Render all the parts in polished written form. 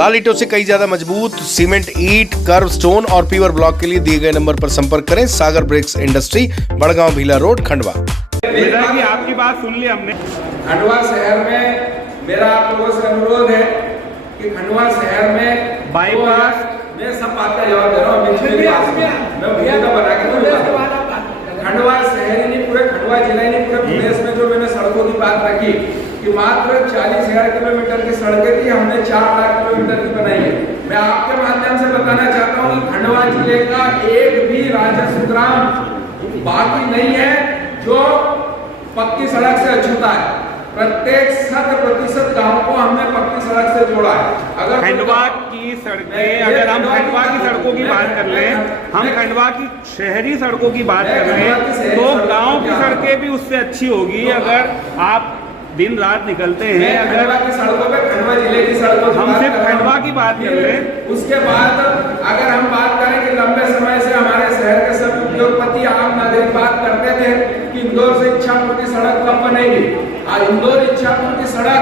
लाल ईंटों से कई ज्यादा मजबूत सीमेंट ईंट, कर्व स्टोन और पीवर ब्लॉक के लिए दिए गए नंबर पर संपर्क करें। Sagar bricks industry, Badgaon Bhila road, Khandwa. की आपकी बात सुन ली हमने। खंडवा शहर में मेरा आप लोगों से अनुरोध है कि खंडवा शहर में बाईपास, मैं सब बात का जवाब दे रहा हूँ। मैं भैया का बता के खंडवा शहर ही नहीं, पूरे खंडवा जिला ही नहीं, पूरे प्रदेश में जो मैंने सड़कों की बात रखी कि मात्र 40,000 किलोमीटर की सड़कें थी, हमने 4 लाख किलोमीटर की बनाई है। मैं आपके माध्यम से बताना चाहता हूँ कि खंडवा जिले का एक भी राजस्व ग्राम बाकी नहीं है जो पक्की सड़क से अछूता है। प्रत्येक 100% गांव को हमने पक्की सड़क से जोड़ा है। अगर खंडवा की सड़कें, अगर हम खंडवा की सड़कों की बात कर लें, हम खंडवा की शहरी सड़कों की बात कर लें, तो गांव की सड़कें भी उससे अच्छी होगी। अगर आप दिन रात निकलते हैं, अगर की सड़कों पे खंडवा जिले की सड़कों हम सिर्फ खंडवा की बात कर लें, उसके बाद अगर हम बात करें कि लंबे समय से हमारे शहर के सब उद्योगपति आम नागरिक बात करते थे कि इंदौर से इच्छापुर की सड़क कब बनेगी। आज इंदौर इच्छापुर की सड़क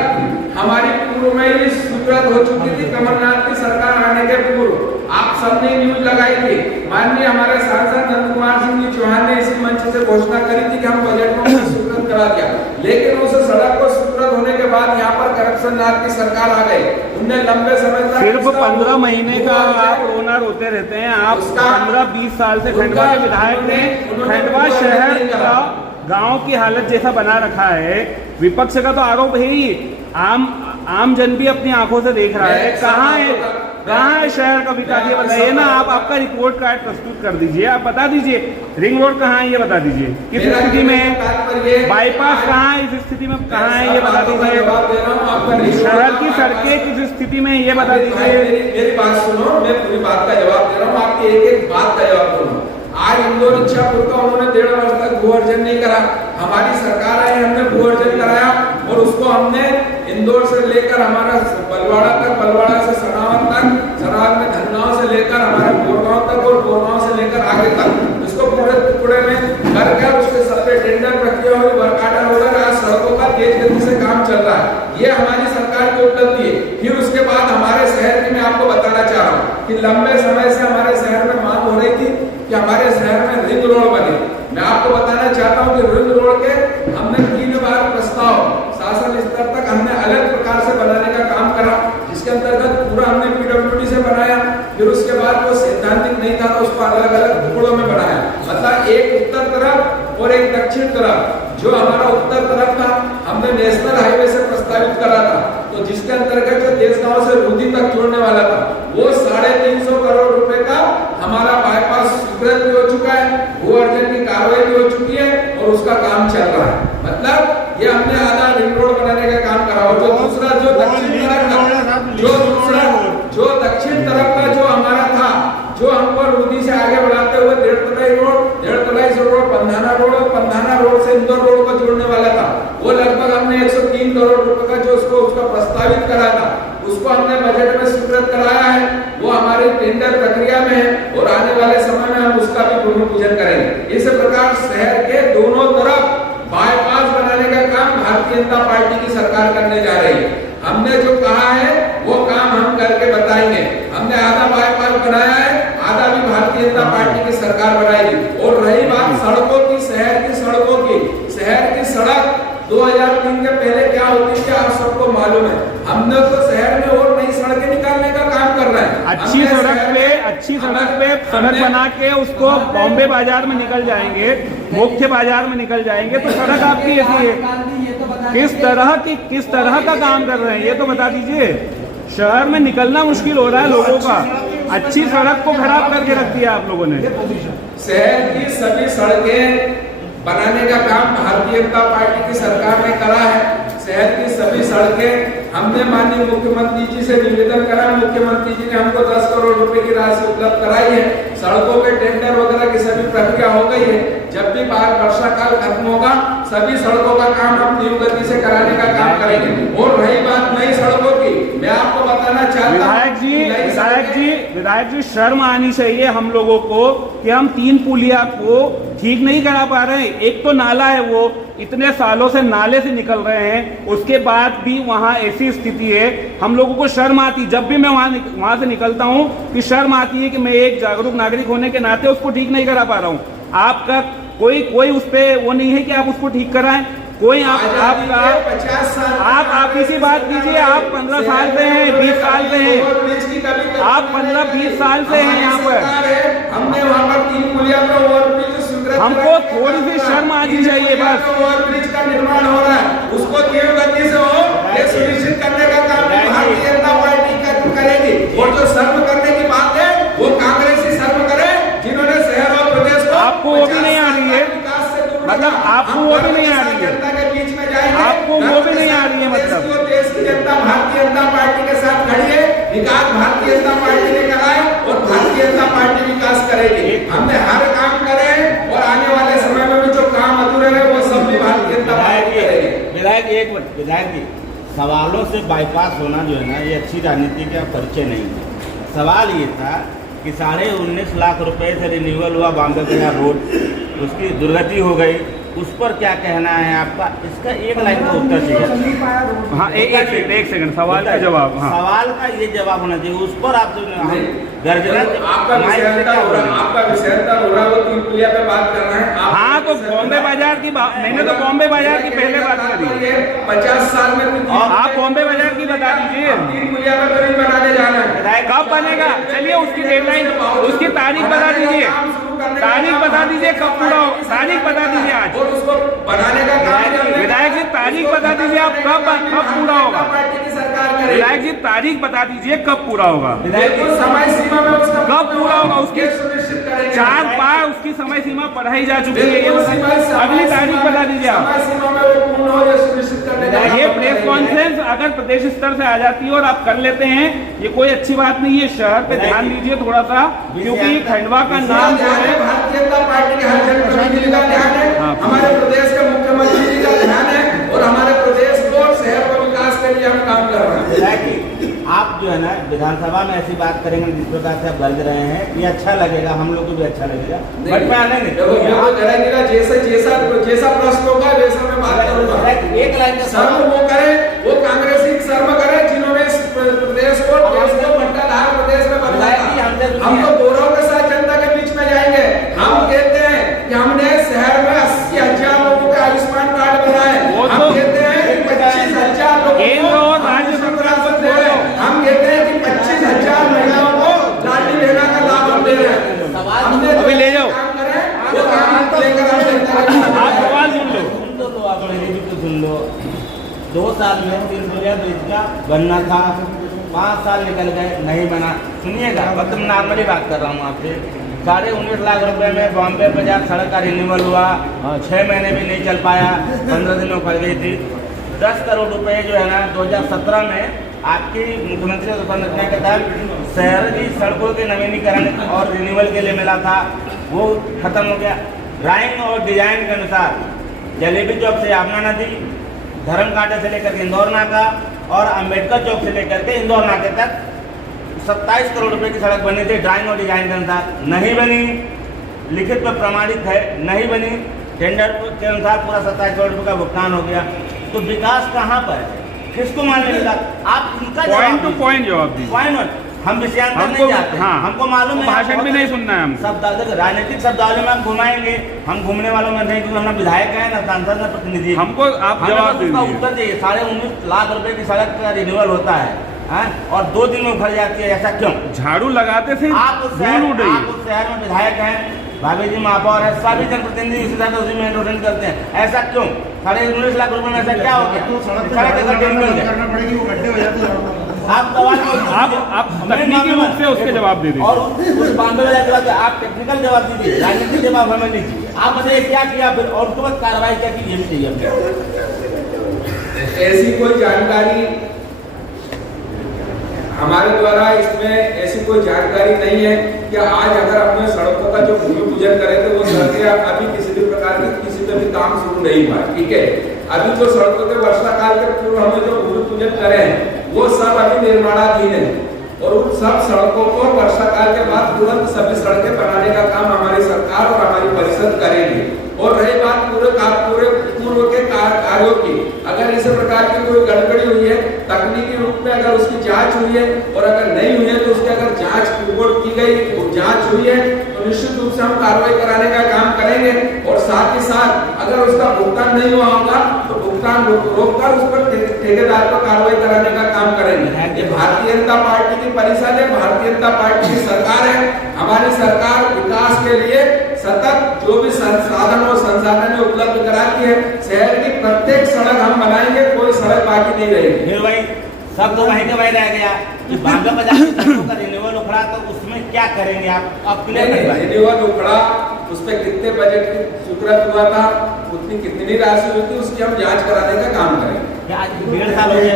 हमारी पूर्व में ही स्वीकृत हो चुकी थी। कमलनाथ की सरकार आने के पूर्व आप सबने न्यूज लगाई थी। माननीय हमारे सांसद नंद कुमार सिंह जी चौहान ने इसी मंच से घोषणा करी थी कि हम बजट में स्वीकृत करा दिया, लेकिन उस सड़क को स्वीकृत होने के बाद यहाँ पर करप्शन नाथ की सरकार आ गई। उनने लंबे समय तक सिर्फ 15 महीने का आप ओनर होते रहते हैं। आप 15-20 साल से खंडवा के विधायक ने खंडवा शहर का गांव की हालत जैसा बना रखा है। विपक्ष का तो आरोप है ही, आम जन भी अपनी आंखों से देख रहा है। कहाँ है शहर का विकास, ये बताइए ना। आप आपका रिपोर्ट कार्ड प्रस्तुत कर दीजिए, आप बता दीजिए रिंग रोड कहाँ है ये बता दीजिए, किस स्थिति में है, बाईपास कहाँ है, इस स्थिति में कहाँ है ये बता दीजिए, शहर की सड़कें किस स्थिति में ये बता दीजिए। मेरी बात सुनो, मैं पूरी बात का जवाब दे रहा हूँ, आपकी एक एक बात का जवाब दूंगा। आज इंदौर इच्छापुर का उन्होंने 1.5 वर्ष तक भू अर्जन नहीं करा। हमारी सरकार आई, हमने भू अर्जन कराया और उसको हमने इंदौर से लेकर हमारा बलवाड़ा तक, बलवाड़ा से सनावद तक, सनावद में धनगांव से लेकर हमारे बोरगांव तक और बोरगांव से लेकर आगे तक इसको पूरे टुकड़े में करके उसके सब पे टेंडर प्रक्रिया हुई, वर्क ऑर्डर हो रहा है। आज सड़कों का तेज गति से काम चल रहा है। ये हमारी सरकार की उपलब्धि है। फिर उसके बाद हमारे शहर की मैं आपको बताना चाह रहा हूँ कि लंबे समय से हमारे शहर में मांग हो रही थी कि हमारे शहर में रिंग रोड बने। मैं आपको बताना चाहता हूं कि रिंग रोड के हमने 3 बार प्रस्ताव शासन स्तर तक हमने अलग प्रकार से बनाने का काम करा, जिसके अंतर्गत पूरा हमने पीडब्ल्यूडी से बनाया। फिर उसके बाद वो सैद्धांतिक नहीं था तो उसको अलग अलग टुकड़ों में बनाया। मतलब एक उत्तर तरफ और एक दक्षिण तरफ। जो हमारा उत्तर तरफ था हमने नेशनल हाईवे से प्रस्तावित करा था, तो जिसके अंतर्गत जो देशगांव से रूदी तक जोड़ने वाला था वो 350 करोड़ रुपए का हमारा बाईपास स्वीकृत भी हो चुका है, भू अर्जन की कार्रवाई भी हो चुकी है और उसका काम चल रहा है। मतलब ये हमने आधा रिंग रोड बनाने का काम करा। और जो दूसरा जो दक्षिण तरफ का जो हमारा था, जो हमको रूदी से आगे बढ़ाते हुए 1.5 तलाई रोड, पंधाना रोड से इंदौर रोड को जोड़ने वाला था, वो लगभग हमने 103 करोड़ रुपए का जो उसका प्रस्तावित करा था उसको हमने बजट में स्वीकृत कराया है। वो हमारी टेंडर प्रक्रिया में है और आने वाले समय में हम उसका भी भूमि पूजन करेंगे। इस प्रकार शहर के दोनों तरफ बाईपास बनाने का काम भारतीय जनता पार्टी की सरकार करने जा रही है। हमने जो कहा है वो काम हम करके बताएंगे। हमने आधा बाईपास बनाया है, आधा भी भारतीय जनता पार्टी की सरकार बनाएगी। और रही बात सड़कों की, शहर की सड़कों की, शहर की सड़क 2003 के पहले क्या होती थी आप सबको मालूम है। हमने तो शहर में और नई सड़कें निकालने का काम कर रहे हैं। अच्छी सड़क पे सड़क बना के उसको बॉम्बे बाजार में निकल जाएंगे, मुख्य बाजार में निकल जाएंगे, तो सड़क आपकी ऐसी है। किस तरह का काम कर रहे हैं ये तो बता दीजिए। शहर में निकलना मुश्किल हो रहा है लोगों का, अच्छी सड़क को खराब करके रख दिया आप लोगों ने। शहर की सभी सड़कें बनाने का काम भारतीय जनता पार्टी की सरकार ने करा है। शहर की सभी सड़कें हमने माननीय मुख्यमंत्री जी से निवेदन करा, मुख्यमंत्री जी ने हमको 10 करोड़ रुपए की राशि उपलब्ध कराई है। सड़कों के टेंडर वगैरह की सभी प्रक्रिया हो गई है। जब भी वर्षा काल खत्म होगा सभी सड़कों का काम हम तीव्र गति से कराने का काम करेंगे। और रही बात नई सड़कों की, मैं आपको बताना चाहता हूँ विधायक जी शर्म आनी चाहिए हम लोगों को कि हम 3 पुलिया को ठीक नहीं करा पा रहे हैं। एक तो नाला है वो इतने सालों से नाले से निकल रहे हैं, उसके बाद भी वहाँ ऐसी स्थिति है, हम लोगों को शर्म आती, जब भी मैं वहाँ से निकलता हूँ कि शर्म आती है कि मैं एक जागरूक नागरिक होने के नाते उसको ठीक नहीं करा पा रहा हूँ। आपका कोई उस पे वो नहीं है कि आप उसको ठीक कराएं, कोई आपका आप इसी बात कीजिए, आप 15 साल से हैं, 20 साल से हैं, आप 15-20 साल से हैं यहाँ पर। हमने वहाँ पर 3 पुलिया का ओवरब्रिज स्वीकृत, हमको थोड़ी सी शर्म आनी चाहिए बस। ओवरब्रिज का निर्माण हो रहा है, उसको तीव्र गति से हो ये सुनिश्चित करने का काम भारतीय जनता पार्टी करेगी। और जो शर्म करने की बात है वो कांग्रेसी शर्म करे, जिन्होंने शहर और प्रदेश को आपको वो भी नहीं आ रही है, मतलब आपको वो भी नहीं आ रही है, आपको वो भी नहीं आ रही है, मतलब देश की जनता भारतीय जनता पार्टी के साथ खड़ी है। विकास भारतीय जनता पार्टी ने कराए और भारतीय जनता पार्टी विकास करेगी। हमने हर काम करे और आने वाले समय में भी जो काम अधूरे रहे वो सब भी भारतीय जनता पार्टी करेगी। विधायक जी, सवालों से बाईपास होना जो है ना, ये अच्छी राजनीति का परिचय नहीं है। सवाल ये था कि 19.5 लाख रुपए से रिन्यूअल हुआ बॉम्बे गया रोड, उसकी दुर्गति हो गई, उस पर क्या कहना है आपका? इसका एक लाइन का उत्तर चाहिए। हाँ, एक सेकंड सवाल का जवाब। हाँ, सवाल का ये जवाब होना चाहिए, उस पर आप जो गर्जना आपका विषयता हो रहा है, वो 3 पुलिया पे बात कर रहे हैं। हाँ, तो बॉम्बे बाजार की मैंने तो बॉम्बे बाजार की पहले बात करी। 50 साल में आप बॉम्बे बाजार की बता दीजिए, 3 पुलिया पे ब्रिज बनाने जाना है, कब बनेगा? चलिए उसकी डेडलाइन, उसकी तारीख बता दीजिए, तारीख बता दीजिए, कब पूरा हो, तारीख बता दीजिए आज। और उसको बनाने का काम विधायक जी तारीख बता दीजिए, आप कब पूरा होगा? पार्टी की सरकार करेगी। विधायक जी तारीख बता दीजिए, कब पूरा होगा? समय सीमा में उसका कब पूरा होगा? उसकी सुनिश्चित करेंगे। 4 बार उसकी समय सीमा बढ़ाई जा चुकी है, ये अगली तारीख बता दीजिए आप। समय सीमा में वो पूर्ण हो, ये सुनिश्चित करने का ये प्रेस कॉन्फ्रेंस अगर प्रदेश स्तर से आ जाती है और आप कर लेते हैं, ये कोई अच्छी बात नहीं है। शहर पे ध्यान दीजिए थोड़ा सा, क्योंकि खंडवा का नाम जो है भारतीय जनता पार्टी के हर जनप्रतिनिधि का ध्यान है, हमारे प्रदेश के मुख्यमंत्री जी का ध्यान है और हमारे प्रदेश को शहर को विकास के लिए हम काम कर रहे हैं। आप जो है ना विधानसभा में ऐसी बात करेंगे जिस प्रकार से आप गरज रहे हैं, ये अच्छा लगेगा, हम लोग को भी अच्छा लगेगा, बट मैं आने नहीं जैसा प्रश्न होगा वैसा मैं बात करूंगा। एक लाइन का शर्म वो करे, वो कांग्रेसी शर्म करे जिन्होंने इस प्रदेश को बंटाधार प्रदेश में बदलाया। हम तो गौरव के साथ जनता के बीच में जाएंगे। हम कहते हैं कि हमने शहर में 80,000 लोगों के आयुष्मान कार्ड बनाए। हम कहते हैं 25,000 लोगों को राज्य सरकार से दे रहे हैं। हम कहते हैं कि 25,000 महिलाओं को लाडली बहना का लाभ हम दे रहे हैं। अभी ले जाओ, आप सवाल सुन लो, आप मेरी भी तो सुन लो। 2 साल में 3 पुलिया ब्रिज का बनना था, 5 साल निकल गए, नहीं बना। सुनिएगा, मतलब नॉर्मली बात कर रहा हूँ आपसे। 19.5 लाख रुपए में बॉम्बे बाजार सड़क का रिन्यूअल हुआ, 6 महीने भी नहीं चल पाया, 15 दिन में उखड़ गई थी। 10 करोड़ रुपए जो है ना 2017 में आपकी मुख्यमंत्री संरचना के तहत शहर की सड़कों के नवीनीकरण और रिन्यूअल के लिए मिला था, वो खत्म हो गया। ड्राइंग और डिजाइन के अनुसार जलेबी चौक से यमुना नदी, धर्म कांटे से लेकर के इंदौर नाका और अंबेडकर चौक से लेकर के इंदौर नाके तक 27 करोड़ रुपए की सड़क बनी थी ड्राइंग और डिजाइन के अनुसार, नहीं बनी। लिखित में प्रमाणित है, नहीं बनी। टेंडर के अनुसार पूरा 27 करोड़ रुपए का भुगतान हो गया। तो विकास कहाँ पर है, किसको मानने लगा? आप इनका पॉइंट टू पॉइंट जवाब दीजिए। पॉइंट हम विषयांतर नहीं जाते। हाँ, हमको मालूम है, भाषण भी नहीं सुनना है हमको। सब राजनीतिक शब्दावली में हम घुमाएंगे, हम घूमने वालों में नहीं, क्योंकि हम विधायक हैं ना सांसद ना प्रतिनिधि। हमको आप जवाब दीजिए। उत्तर चाहिए। 19.5 लाख रुपए की सड़क का रिन्यूअल होता है और 2 दिन में उखड़ जाती है, ऐसा क्यों? झाड़ू लगाते थे, आप उस शहर में विधायक हैं, भाभी जी महापौर है, सभी जनप्रतिनिधि उसी तरह उसी में एंडोर्समेंट करते हैं, ऐसा क्यों? 19.5 लाख रुपए में ऐसा क्या हो गया? आप तकनीकी रूप से उसके जवाब दे दीजिए और उस बॉम्बे वाले के बाद आप टेक्निकल जवाब दीजिए, राजनीतिक जवाब हमें लीजिए। आप बताइए क्या किया फिर और उसके बाद कार्रवाई क्या की, ये भी चाहिए हमें। ऐसी कोई जानकारी हमारे द्वारा इसमें ऐसी कोई जानकारी नहीं है कि आज अगर अपने सड़कों का जो भूमि पूजन करे तो वो सड़कें अभी किसी भी प्रकार की किसी पे भी काम शुरू नहीं हुआ। ठीक है, अभी जो सड़कों के वर्षा काल के पूर्व हमने जो भूमि पूजन करे हैं वो सब अभी निर्माणाधीन है और उन सब सड़कों को वर्षा काल के बाद तुरंत सभी सड़कें बनाने का काम हमारी सरकार और हमारी परिषद करेगी। और रही बात पूर्व के कार्यों की अगर इस प्रकार की कोई गड़बड़ी हुई है, तकनीकी रूप में अगर उसकी जांच हुई है और अगर नहीं हुई है तो उसकी अगर जांच रिपोर्ट की गई, जांच हुई है तो निश्चित रूप से हम कार्रवाई कराने का काम करेंगे। और साथ ही साथ अगर उसका भुगतान नहीं हुआ होगा तो भुगतान रोककर उस पर ठेकेदार पर कार्रवाई कराने का काम करेंगे। ये भारतीय जनता पार्टी की परिषद है, भारतीय जनता पार्टी की सरकार है। हमारी सरकार विकास के लिए सतत जो भी साधन और संसाधन उपलब्ध कराती है, शहर की प्रत्येक सड़क हम बनाएंगे, कोई सड़क बाकी नहीं रहेगी। फिर भाई सब तो वहीं के वहीं रह गया कि बांधा बाजार की सड़कों का रिन्यूअल उखड़ा, तो उसमें क्या करेंगे आप क्लियर करवाइए। रिन्यूअल उखड़ा, उस पर कितने बजट की स्वीकृत हुआ था, उतनी कितनी राशि हुई थी, उसकी हम जांच कराने का काम करेंगे। आज 1.5 साल हो गया,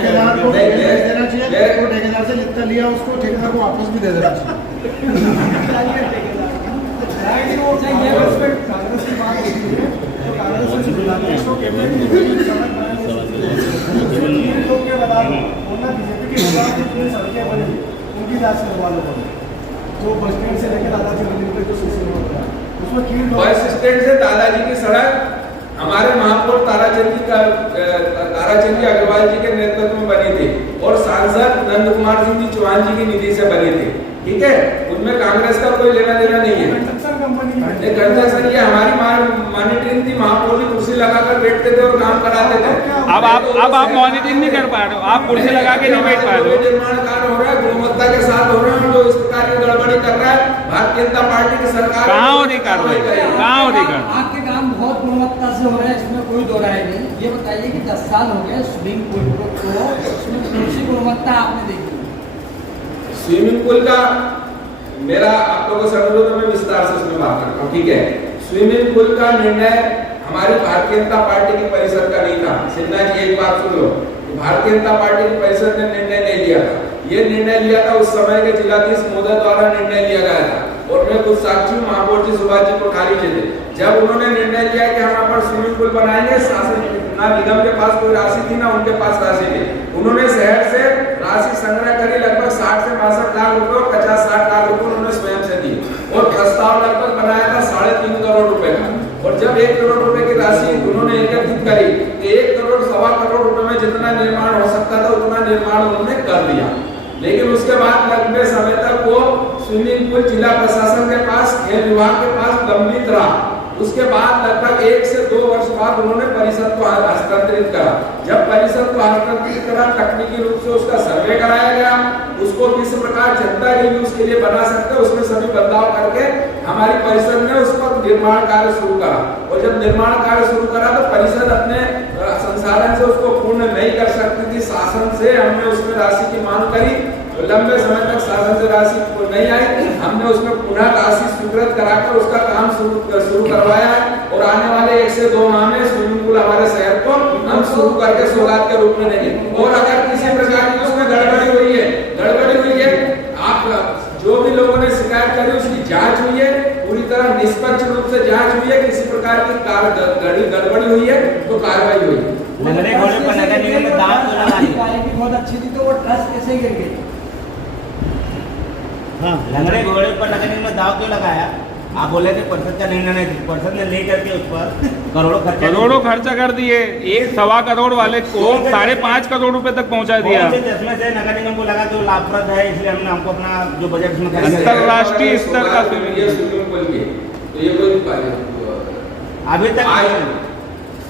ठेकेदार से जितना लिया उसको ठेकेदार को वापस भी दे देना चाहिए। कांग्रेस की बात होती है तो कांग्रेस बीजेपी की सड़कें बनी उनकी जांच करवा लो। जो बस स्टैंड से लेकर दादाजी मंदिर पे जो सिलसिला होता है उसमें कील बस स्टैंड से दादाजी की सड़क हमारे महापौर ताराचंद अग्रवाल जी के नेतृत्व में बनी थी और सांसद नंद कुमार सिंह जी चौहान जी की निधि से बनी थी। ठीक है, उनमें कांग्रेस का कोई लेना देना नहीं है। कंस्ट्रक्शन ये हमारी मॉनिटरिंग थी, महापौर जी कुर्सी लगाकर बैठते थे और काम कराते थे। अब आप मॉनिटरिंग नहीं कर पा रहे हो, आप कुर्सी लगा के नहीं बैठ पा रहे हो। निर्माण कार्य हो रहा है, गुणवत्ता के साथ हो रहा है। जो इस प्रकार की गड़बड़ी कर रहा है, भारतीय जनता पार्टी की सरकार कहाँ हो रही कार्रवाई, कहाँ हो रही कार्रवाई? आपके काम बहुत गुणवत्ता से हो रहे हैं, इसमें कोई दो राय नहीं। ये बताइए कि 10 साल हो गए स्विमिंग पूल को, उसमें कौन सी गुणवत्ता आपने देखी? स्विमिंग पूल का मेरा आप लोगों से अनुरोध है, मैं विस्तार से उसमें बात करता हूँ। ठीक है, स्विमिंग पूल का निर्णय हमारी भारतीय जनता पार्टी की परिषद का नहीं था। सिन्हा जी एक बात सुन लो, भारतीय जनता पार्टी की परिषद ने निर्णय नहीं लिया था। ये निर्णय लिया था उस समय के जिलाधीश महोदय द्वारा निर्णय लिया गया था और मैं कुछ साक्षी महापौर जी सुभाष जी कोठारी जी थे। जब उन्होंने निर्णय लिया कि हम यहाँ पर स्विमिंग पूल बनाएंगे, शासन ना निगम के पास कोई राशि थी ना उनके पास राशि थी। उन्होंने शहर से राशि संग्रह करी, लगभग 60 से 62 लाख रुपए और 50-60 लाख रुपए उन्होंने स्वयं से दिए और प्रस्ताव लगभग बनाया था 3.5 करोड़ रुपए का। और जब 1 करोड़ रुपए की राशि उन्होंने एकत्रित करी तो 1 करोड़ 1.25 करोड़ रुपए में जितना निर्माण हो सकता था उतना निर्माण उन्होंने कर दिया। लेकिन उसके बाद लंबे समय तक वो स्विमिंग पूल जिला प्रशासन के पास, खेल विभाग के पास लंबित रहा। उसके बाद लगभग 1 से 2 वर्ष बाद उन्होंने परिषद को हस्तांतरित करा। जब परिषद को हस्तांतरित करा, तकनीकी रूप से उसका सर्वे कराया गया, उसको किस प्रकार जनता के यूज के लिए बना सकते हैं उसमें सभी बदलाव करके हमारी परिषद ने उस पर निर्माण कार्य शुरू करा। और जब निर्माण कार्य शुरू करा तो परिषद अपने संसाधन से उसको पूर्ण नहीं कर सकती थी। शासन से हमने उसमें राशि की मांग करी, तो लंबे समय तक शासन से राशि नहीं आई। हमने उसमें पुनः राशि स्वीकृत कराकर उसका काम शुरू करवाया है और आने वाले 1 से 2 माह में स्विमिंग पूल हमारे शहर को हम शुरू करके सौगात के रूप में देंगे। और अगर किसी प्रकार की उसमें गड़बड़ी हुई है, आप जो भी लोगों ने शिकायत करी उसकी जांच हुई है, पूरी तरह निष्पक्ष रूप से जांच हुई है, किसी प्रकार की गड़बड़ी हुई है तो कार्रवाई हुई है। नगरीय घोड़े पर नगर निगम में दांव क्यों लगाई? क्वालिटी बहुत अच्छी थी तो वो ट्रस्ट कैसे गिर गई? नगरीय घोड़े पर नगर निगम में दांव क्यों लगाया? आप बोले थे परिषद का निर्णय नहीं, परिषद ने लेकर के उस पर करोड़ों खर्चा कर दिए। 1.25 करोड़ वाले को 5.5 करोड़ रुपए तक पहुंचा दिया। जिसमें से नगर निगम को लगा जो लाभप्रद है, इसलिए हमने हमको अपना जो बजट में अंतरराष्ट्रीय स्तर का स्विमिंग पूल की तो ये कोई अभी तक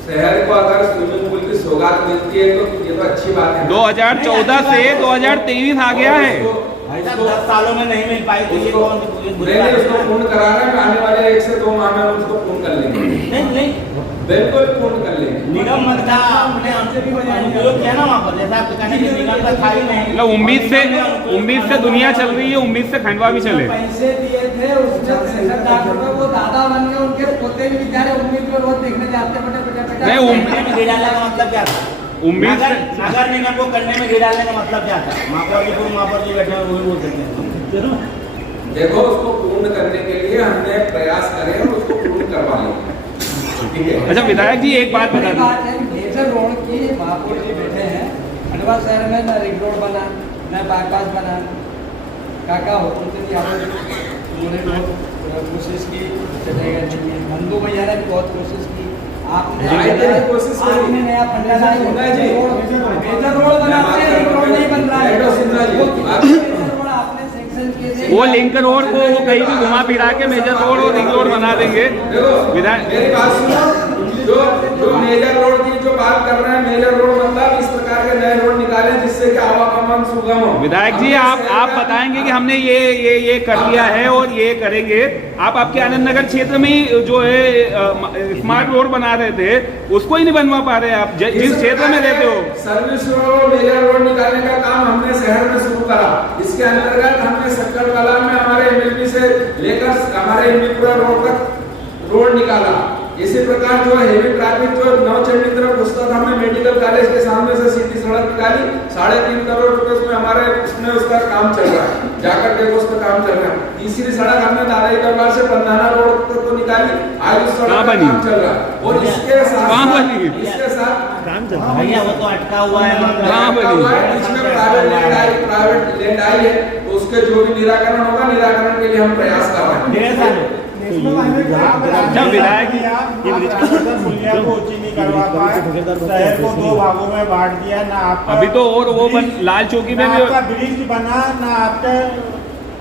शहर को अगर स्विमिंग पूल की सौगात मिलती है तो ये तो अच्छी बात है। 2014 से 2023 आ गया है। 10 सालों में नहीं मिल पाई तो ये कौन सी बुरी बात है? उसको पूर्ण करा रहे हैं, आने वाले 1 से 2 माह में उसको पूर्ण कर लेंगे। नहीं बिल्कुल पूर्ण कर लेंगे। निगम का हमने उपयोग किया ना वहाँ पर, जैसा आपके कहने की निगम का था ही नहीं। मतलब उम्मीद से दुनिया चल रही है, उम्मीद से खंडवा भी चले। पैसे दिए थे उसमें 63 लाख रुपए, वो दादा बन गए, उनके पोते भी बेचारे उम्मीद पर रोज देखने जाते नहीं, उम्मीद में गिर डालने का मतलब क्या था? उम्मीद नगर निगम को करने में गिर डालने का मतलब क्या था? महापौर जी बैठे हैं वो भी बोल सकते हैं। देखो, उसको पूर्ण करने के लिए हमने प्रयास करे और उसको पूर्ण करवा लेंगे। ठीक है। अच्छा विधायक जी एक बात बता है, मेजर रोड की महापौर जी बैठे हैं, खंडवा शहर में न रिंग रोड बना न बाईपास बना। काका होते थे उन्होंने बहुत कोशिश की, चलेगा नहीं। नंदू भैया ने भी बहुत कोशिश की। आपने कोशिश करी। आपने नया फंडा लाया सिन्हा जी, मेजर रोड बनाते हैं, रोड नहीं बन रहा है। सिन्हा जी, वो कितने मेजर रोड आपने सैंक्शन किए थे? वो लिंक रोड को वो कहीं भी घुमा फिरा के मेजर रोड और रिंग रोड बना देंगे। देखो विधायक मेरी बात सुनो, जो मेजर रोड की जो बात कर रहे हैं, मेजर रोड मतलब इस प्रकार के नए रोड निकाले जिससे कि आवागमन सुगम हो। विधायक जी आप बताएंगे कि हमने ये कर लिया है और ये करेंगे। आप आपके आनंद नगर क्षेत्र में ही जो है स्मार्ट रोड बना रहे थे, उसको ही नहीं बनवा पा रहे आप जिस क्षेत्र में रहते हो। सर्विस रोड, मेजर रोड निकालने का काम हमने शहर में शुरू करा। इसके अंतर्गत हमने सक्कर कला में हमारे एमएलपी से लेकर हमारे एमपीपुरा रोड तक रोड निकाला। इसी प्रकार जो हेवी ट्रैफिक जो नवचंडी तरफ घुसता था, हमने मेडिकल कॉलेज के सामने से सीधी सड़क निकाली। 3.5 करोड़ रुपए उसमें हमारे उसका काम चल रहा है, जाकर के उसका काम चल रहा है। तीसरी सड़क हमने दादाई दरबार से पंधाना रोड तक तो निकाली, आज उस सड़क का काम चल रहा है। और इसके साथ भैया वो तो अटका हुआ है, इसमें प्राइवेट लैंड आई है, तो उसके जो भी निराकरण होगा, निराकरण के लिए हम प्रयास कर रहे हैं। अच्छा विधायक पुलिया को ऊंची नहीं करवा पाए, शहर को 2 भागों में बांट दिया। ना आपका अभी तो और वो लाल चौकी में भी आपका ब्रिज बना, ना आपका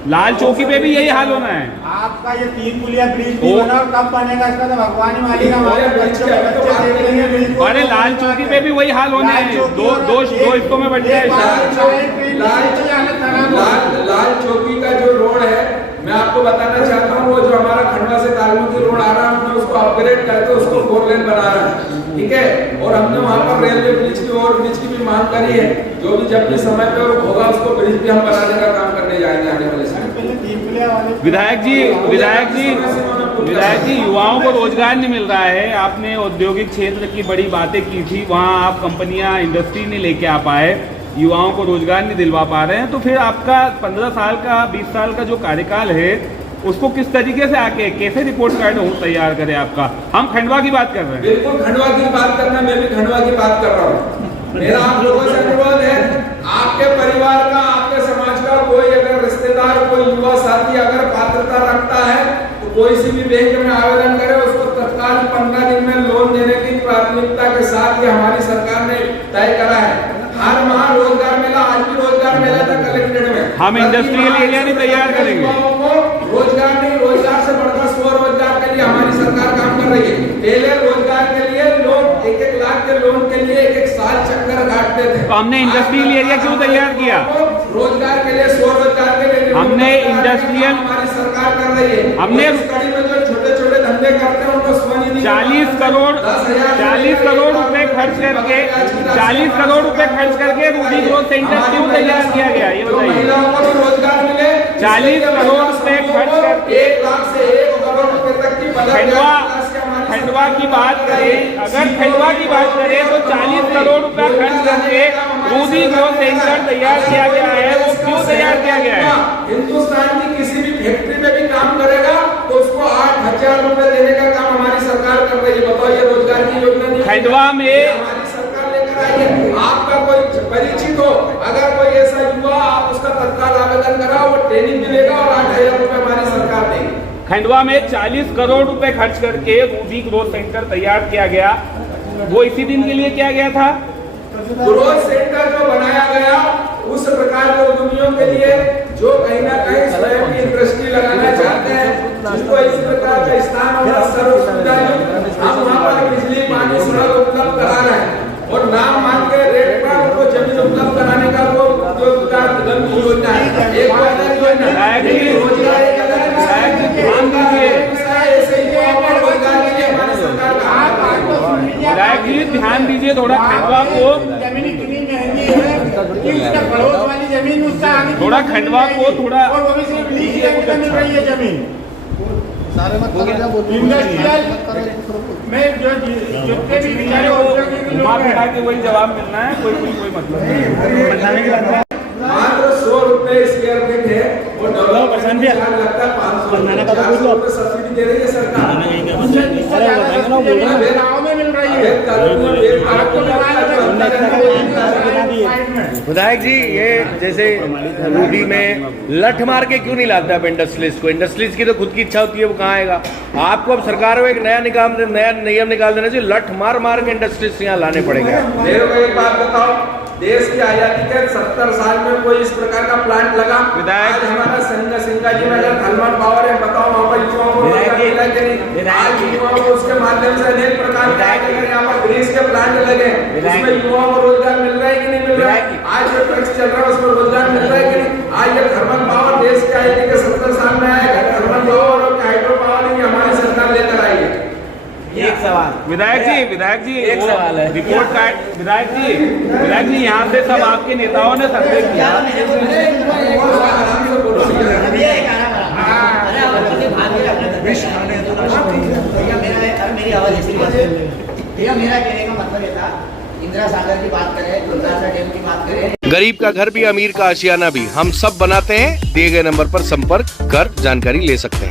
लाल चौकी पे भी यही हाल होना है। आपका ये 3 पुलिया ब्रिज भी बना, और कब बनेगा इसका तो भगवान ही मालिक। हमारे बच्चे देख लेंगे ब्रिज को। अरे लाल चौकी पे भी वही हाल होने हैं, दो हिस्सों में बट गया। लाल चौकी का जो रोड है, मैं आपको बताना चाहता हूँ, वो जो हमारा खंडवा से कालमुखी रोड आ रहा है, हमने उसको अपग्रेड करके उसको 4 लेन बना रहा है, ठीक है। और हमने वहाँ पर रेलवे ब्रिज की और ब्रिज की भी मांग करी है। जो भी जब भी समय पे होगा उसको ब्रिज भी हम बनाने का काम करने जाएंगे आने वाले समय। विधायक जी युवाओं को रोजगार नहीं मिल रहा है। आपने औद्योगिक क्षेत्र की बड़ी बातें की थी, वहाँ आप कंपनियां इंडस्ट्री नहीं लेके आ पाए, युवाओं को रोजगार नहीं दिलवा पा रहे हैं। तो फिर आपका 15 साल का 20 साल का जो कार्यकाल है, उसको किस तरीके से आके कैसे रिपोर्ट कार्ड तैयार करें आपका? हम खंडवा की बात कर रहे हैं। बिल्कुल खंडवा की बात करना, मैं भी खंडवा की बात कर रहा हूँ। मेरा आप लोगों से अनुरोध है, आपके परिवार का, आपके समाज का कोई अगर रिश्तेदार, कोई युवा साथी अगर पात्रता रखता है, तो कोई सी भी बैंक में आवेदन करे, उसको तत्काल 15 दिन में लोन देने की प्राथमिकता के साथ ये हमारी सरकार ने तय करा है। हर माह रोजगार मेला, आज भी रोजगार मेला था कलेक्ट्रेट में। हम इंडस्ट्रियल एरिया नहीं तैयार करेंगे। रोजगार नहीं, रोजगार से बढ़कर स्वरोजगार के लिए हमारी सरकार काम कर रही है। पहले रोजगार के लिए लोग 1-1 लाख के लोन के लिए 1-1 साल चक्कर काटते थे। तो हमने इंडस्ट्रियल एरिया क्यों तैयार किया? रोजगार के लिए, स्वरोजगार के लिए हमने इंडस्ट्रियल, हमारी सरकार कर रही है। हमने इस कड़ी में जो छोटे-छोटे धंधे करते हैं उनको स्वनिधि 40 करोड़ रुपए खर्च करके 40 करोड़ रुपए खर्च करके रूबी ग्रोथ सेंटर क्यों तैयार किया गया, ये बताइए। महिलाओं को भी रोजगार मिले। 40 करोड़ रुपए खर्च करके 1 लाख से 1 करोड़ रुपए तक की खंडवा की बात करें, अगर खंडवा की बात करें तो 40 करोड़ रुपया खर्च करके रूबी ग्रोथ सेंटर तैयार किया गया है। वो क्यों तैयार किया गया है? हिंदुस्तान की किसी भी फैक्ट्री में भी काम करेगा तो उसको 8,000 रुपए देने का काम हमारी सरकार कर रही है। बताओ, ये रोजगार की योजना नहीं, खंडवा में हमारी सरकार लेकर आई है। आपका कोई परिचित हो, अगर कोई ऐसा युवा, आप उसका तत्काल आवेदन कराओ, वो ट्रेनिंग मिलेगा और 8,000 रुपए हमारी सरकार देगी। खंडवा में 40 करोड़ रुपए खर्च करके रूबी ग्रोथ सेंटर तैयार किया गया। वो इसी दिन के लिए किया गया था। ग्रोथ सेंटर जो बनाया गया उस प्रकार के उद्यमियों के लिए जो कहीं ना कहीं स्वयं की इंडस्ट्री लगाना चाहते हैं, जिसको इस प्रकार का स्थान और सर्व सुविधा हम वहाँ पर बिजली, पानी, सड़क उपलब्ध करा रहे हैं। और नाम मान के रेट पर उनको जमीन उपलब्ध कराने का वो जो गंभीर योजना है। एक अलग योजना है, रोजगार एक अलग ध्यान दीजिए। ऐसे ही रोजगार के लिए हमारी सरकार विधायक जी ध्यान दीजिए थोड़ा। खंडवा को जमीन इतनी महंगी है कि उसका पड़ोस वाली जमीन उसका आगे थोड़ा खंडवा को थोड़ा, और वो भी सिर्फ लीज पे मिल रही है जमीन। इंडस्ट्रियल में जो जितने भी बेचारे घुमा फिरा के वही जवाब मिलना है, कोई मतलब नहीं। मात्र 100 रुपए स्क्वायर फीट है वो डेवलपमेंट चार्ज लगता है 500 रुपए सब्सिडी दे रही है सरकार। गाँव में मिल रही है। विधायक जी, ये जैसे रूडी में लठ मार के क्यों नहीं लाता है इंडस्ट्रीज को? इंडस्ट्रीज की तो खुद की इच्छा होती है, वो कहाँ आएगा? आपको अब सरकार को एक नया नियम निकाल देना चाहिए, लठ मार मार के इंडस्ट्रीज यहाँ लाने पड़ेंगे। मेरे को एक बात बताओ, देश की आजादी के 70 साल में कोई इस प्रकार का प्लांट लगा? विधायक आज हमारा सिंगाजी में अगर थर्मल पावर है, बताओ वहाँ पर युवाओं को रोजगार मिला कि नहीं? आज युवाओं को उसके माध्यम से अनेक प्रकार के अगर यहाँ पर ग्रीस के प्लांट लगे, उसमें युवाओं को रोजगार मिल रहा है कि नहीं मिल रहा है? आज जो ट्रक्स चल रहा है उसमें रोजगार मिल रहा है कि नहीं? आज ये थर्मल पावर देश की आजादी के 70 साल में आएगा, थर्मल पावर और हाइड्रो पावर नहीं हमारी सरकार लेकर आई है। एक सवाल विधायक जी एक वो सवाल है। रिपोर्ट का विधायक जी यहाँ से सब आपके नेताओं ने सर्वे किया। मेरी आवाज ऐसी भैया, मेरा कहने का मतलब ये था, इंदिरा सागर की बात करें, गुलदासा डैम की बात करें, गरीब का घर भी अमीर का आशियाना भी, हम सब बनाते हैं। दिए गए नंबर पर संपर्क कर जानकारी ले सकते हैं।